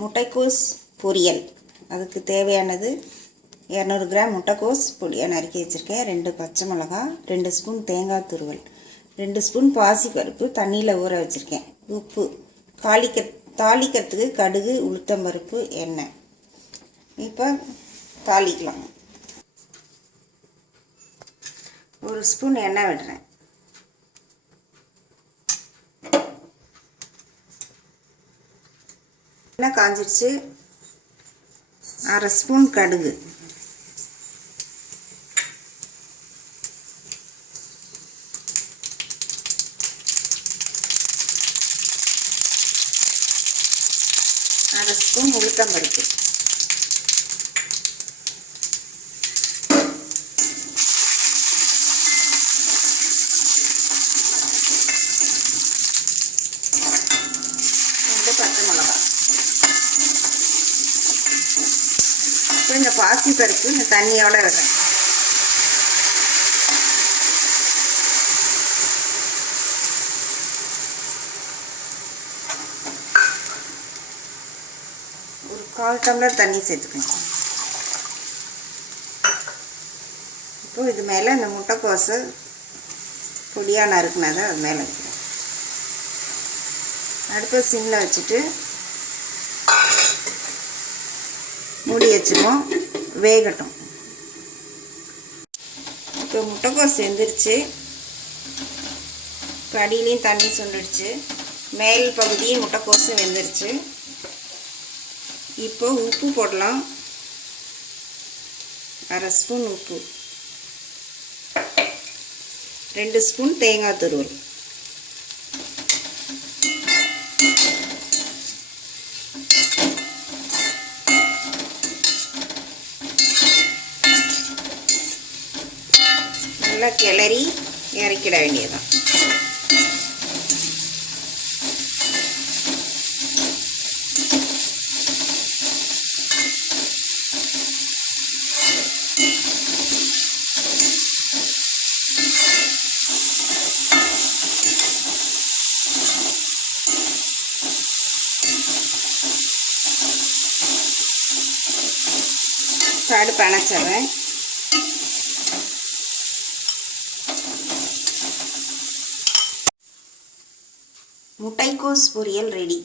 முட்டைக்கோஸ் பொரியல். அதுக்கு தேவையானது 200 கிராம் முட்டைக்கோஸ் பொடியாக நறுக்கி வச்சுருக்கேன், 2 பச்சை மிளகாய், 2 ஸ்பூன் தேங்காய் துருவல், 2 ஸ்பூன் பாசிப்பருப்பு தண்ணியில் ஊற வச்சுருக்கேன், உப்பு, தாளிக்கிறதுக்கு கடுகு, உளுத்தம்பருப்பு, எண்ணெய். இப்போ தாளிக்கலாம். 1 ஸ்பூன் எண்ணெய் விடுறேன். எண்ணெய் காஞ்சிடுச்சு. 1/2 ஸ்பூன் கடுகு, 1/2 ஸ்பூன் உளுத்தம்பருப்பு, 2 பச்சை மிளகாய். இப்போ இந்த பாசிப்பருப்பு இந்த தண்ணியோட விடுறேன். ஒரு 1/4 டம்ளர் தண்ணி சேர்த்துக்கணும். இப்போ இது மேலே இந்த முட்டைக்கோஸை பொடியாக நறுக்குனதை அது மேலே வைக்கிறேன். அடுப்பை சிம்மில் வச்சுட்டு மூடி வச்சுருவோம், வேகட்டும். இப்போ முட்டைக்கோஸ் வெந்துருச்சு. இப்போ அடியிலையும் தண்ணி சுண்டுடுச்சு, மேல் பகுதியும் முட்டைக்கோஸும் வெந்துருச்சு. இப்போ உப்பு போடலாம். 1/2 ஸ்பூன் உப்பு, 2 ஸ்பூன் தேங்காய் துருவல், நல்லா கிளறி இறக்கிட வேண்டியதுதான். அடுப்பு அணைச்சிடுறேன். முட்டைக்கோஸ் பொரியல் ரெடி.